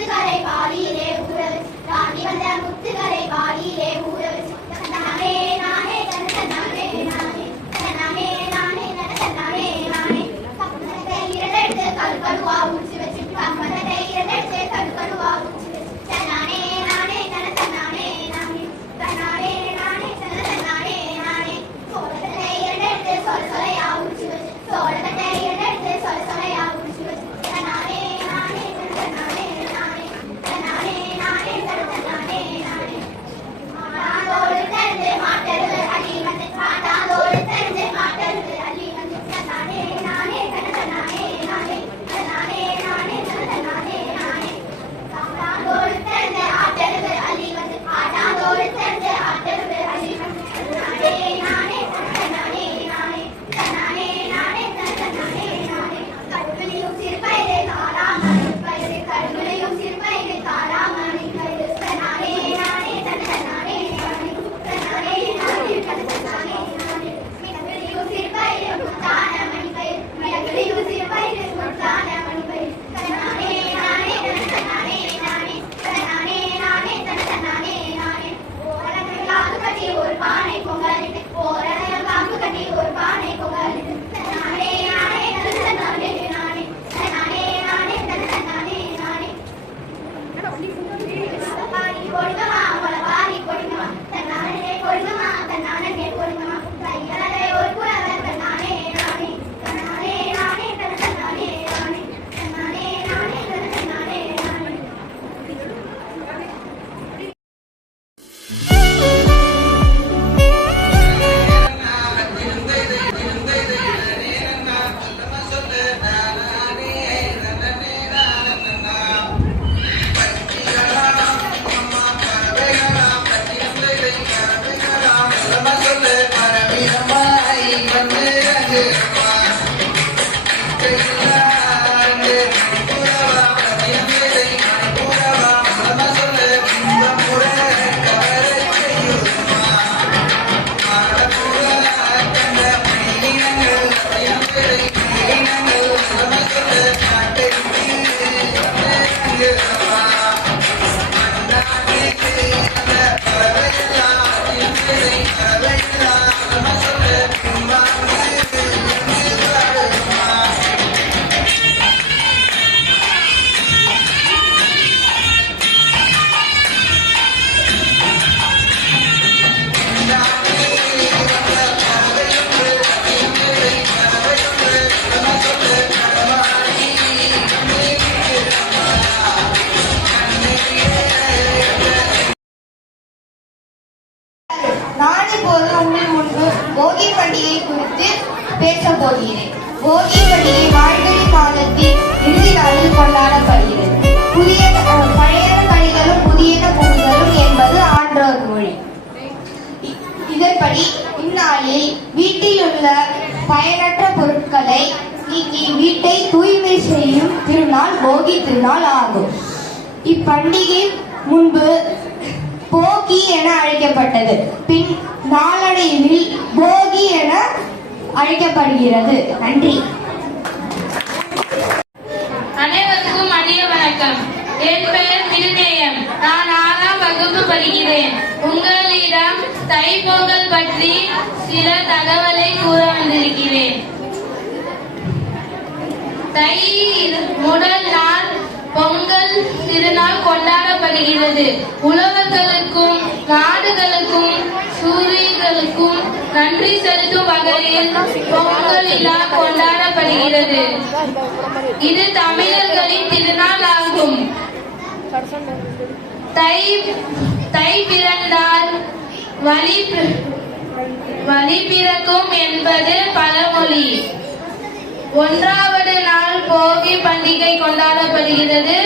முத்துகளை பாடியிலே ஊற வச்சு தாண்டி வந்த முத்துகளை பாடியிலே ஊற வச்சு நானே நானே நானே நானே நானே நானே நானே நானே கப்பத்தை இரண்டெடுத்து கருவா ஊற்றி வச்சு கப்பத்தை இரண்டெடுத்து கருவா ஊற்றி வச்சு நானே நானே நானே நானே நானே நானே நானே நானே சோழத்தை இரண்டெடுத்து சொலையா ஊற்றி வச்சு சோழத்தை இரண்டெடுத்து சொலையா ஊற்றி வச்சு நானே நானே நானே நானே நானே நானே நானே நானே மாட்டாதோடு தெரிஞ்சு மாட்டது அள்ளி வந்து மாட்டாதோடு தெரிஞ்சு மாட்டது அள்ளி வந்து நானே நானே நானே நானே நானே நானே நானே நானே மாட்டாதோடு தெரிஞ்சு ஆட்டது அள்ளி வந்து மாட்டாதோடு தெரிஞ்சு ஆட்டது அள்ளி வந்து நானே நானே நானே நானே நானே நானே நானே நானே கடுமையும் சிறுபயிரை தாராமணி பயிரை கடுமையும் சிறுபயிரை தாராமணி பயிரை நானே நானே நானே நானே நானே நானே நானே நானே மிகப்பெரிய சிறுபயிரை முத்தான மணி பயிர் மிகப்பெரிய சிறுபயிரை முத்தான மணி பயிர் நானே நானே நானே நானே நானே நானே நானே நானே ஓரணையில் காம்பு கட்டி ஒரு பானை பொங்கலிட்டு ஓரணையில் காம்பு கட்டி ஒரு பானை பொங்கலிட்டு நானே நானே நானே நானே நானே நானே நானே நானே பாடி கொடுங்கம்மா உங்களை பாடி கொடுங்கம்மா தன்னானே கொடுங்கம்மா தன்னானே கொடுங்கம்மா கையாலே ஒரு குரவர் தன்னானே நானே தன்னானே நானே தன்னானே நானே தன்னானே நானே தன்னானே நானே நான் இப்போது உங்கள் முன்பு போகி பண்டிகை குறித்து பேசப் போகிறேன். போகி பண்டிகை மார்கழி மாதத்தின் இறுதி நாளில் கொண்டாடப்படுகிறது. பழையன கழிதலும் புதியன புகுதலும் என்பது ஆன்றோர் மொழி. இதன்படி இந்நாளில் வீட்டில் உள்ள பயனற்ற பொருட்களை நீக்கி வீட்டை தூய்மை செய்யும் திருநாள் போகி திருநாள் ஆகும். இப்பண்டிகை முன்பு போகி என அழைக்கப்பட்டது. பின் நாளடைவில் போகி என அழைக்கப்படுகிறது. நன்றி. அனைவருக்கும் மதிய வணக்கம். என் பெயர் மிருநேயம். நான் 6ஆம் வகுப்பு படிக்கிறேன். உங்களிடம் தைப்பொங்கல் பற்றி சில தகவலை கூற வந்திருக்கிறேன். தை முதல் நாள் பொங்கல் திருநாள் கொண்டாடப்படுகிறது. உழவர்களுக்கும் நாடுகளுக்கும் சூரியர்களுக்கும் நன்றி செலுத்தும் வகையில் பொங்கல் விழா கொண்டாடப்படுகிறது. இது தமிழர்களின் திருநாள் ஆகும். தை பிறந்தால் வழி பிறக்கும் என்பது பழமொழி. 1வது நாள் போகி பண்டிகை கொண்டாடப்படுகிறது.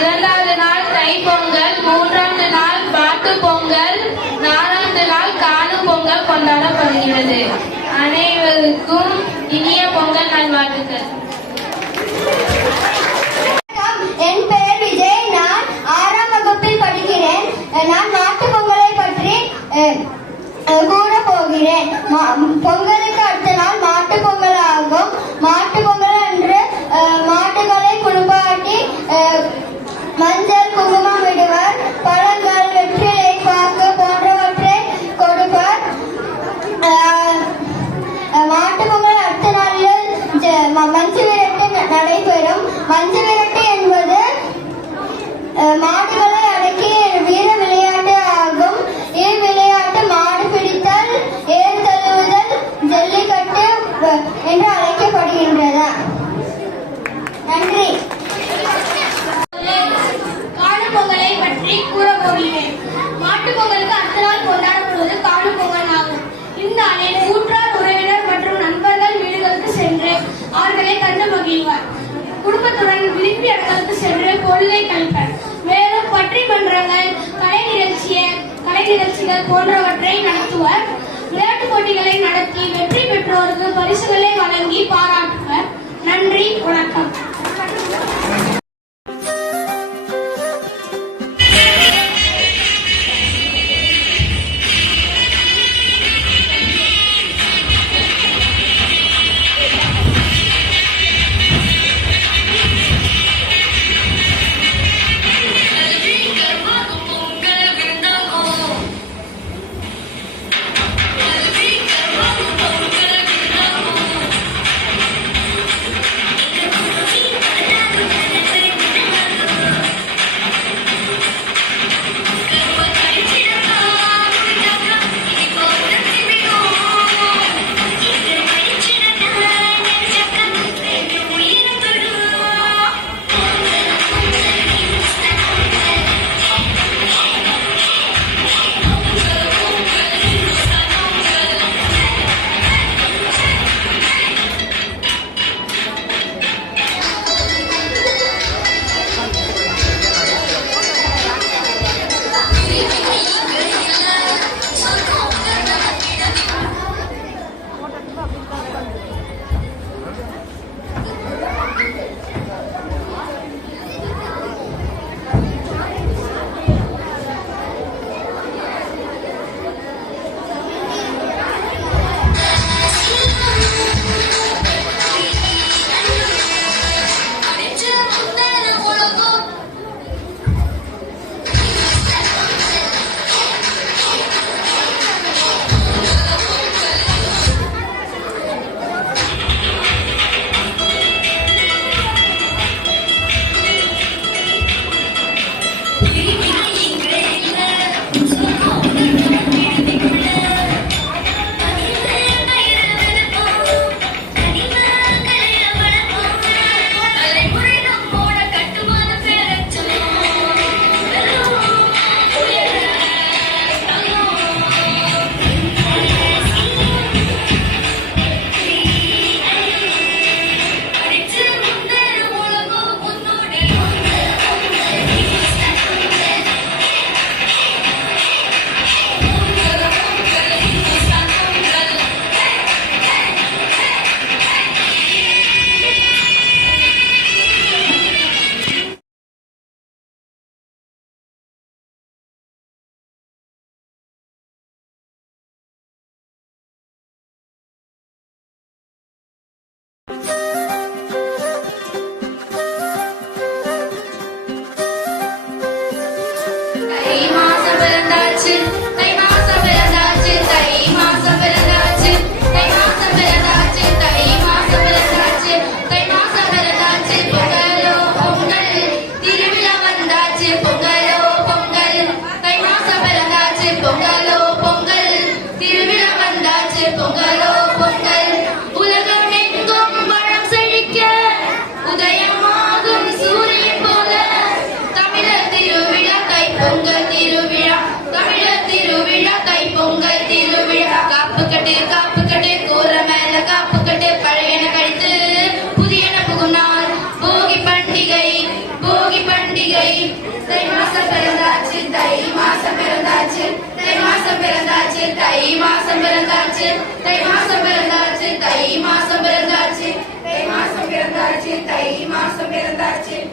2வது நாள் தைப்பொங்கல், 3வது நாள் பாட்டு பொங்கல், 4வது நாள் காணும் பொங்கல் கொண்டாடப்படுகிறது. அனைவருக்கும் இனிய பொங்கல் நல்வாழ்த்துக்கள். என் பெயர் விஜய். நான் 6ஆம் வகுப்பில் படிக்கிறேன். நான் மாட்டு பொங்கலை பற்றி கூற போகிறேன். பொங்கலுக்கு அடுத்த நாள் மாட்டு பொங்கல் ஆகும். மாட்டு பொங்கல் அன்று மாட்டுகளை குளிப்பாட்டி மஞ்சள் போகிறேன். மாட்டுப் பொங்கலுக்கு அடுத்த நாள் கொண்டாடப்படுவது காணும் பொங்கல் ஆகும். இந்நாளில் ஊற்றார் உறவினர் மற்றும் நண்பர்கள் வீடுகளுக்கு சென்று அவர்களை கண்டு மகிழ்வார். குடும்பத்துடன் விரும்பி இடங்களுக்கு சென்று பொழுதை கழிப்பர். மேலும் பட்டிமன்றங்கள், கலை நிகழ்ச்சிகள் போன்றவற்றை நடத்துவர். விளையாட்டுப் போட்டிகளை நடத்தி வெற்றி பெற்றோருக்கு பரிசுகளை வழங்கி பாராட்டுவர். நன்றி, வணக்கம்.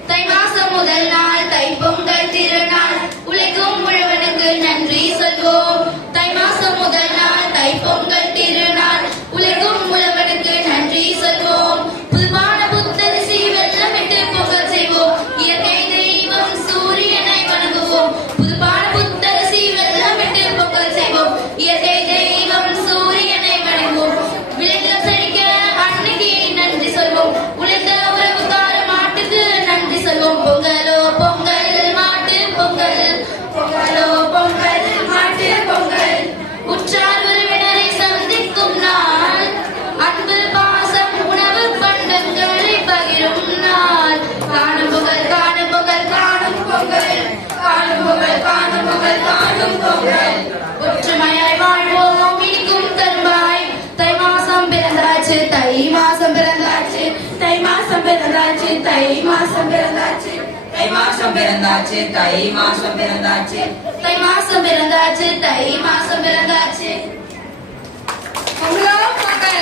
தை மாசம் முதல் நாள் தைப்பொங்கல் திருநாள் உலகம் முழுவனுக்கு நன்றி சொல்வோம். தை மாசம் முதல் நாள் தைப்பொங்கல் திருநாள் உலகம் முழுவனுக்கு நன்றி சொல்வோம். புதுவான புத்தரிசி வெள்ளமிட்டு பொங்கல் செய்வோம். இயற்கை தெய்வம் சூரியனை வணங்குவோம். புதுவான புத்தரிசி வெள்ளமிட்டு பொங்கல் செய்வோம். இயற்கை தெய்வம் சூரியனை வணங்குவோம். விளைச்சல் செழிக்க அன்னைக்கு நன்றி சொல்வோம். உழைத்த உறவுக்கார மாட்டுக்கு நன்றி சொல்வோம். பொங்கலோ பொங்கல் பிறந்தாச்சு தை மாசம் பிறந்தாச்சு தை மாசம் பிறந்தாச்சு தை மாசம் பிறந்தாச்சு தை மாசம் பிறந்தாச்சு தை மாசம் பிறந்தாச்சு பொங்கலோ பொங்கல்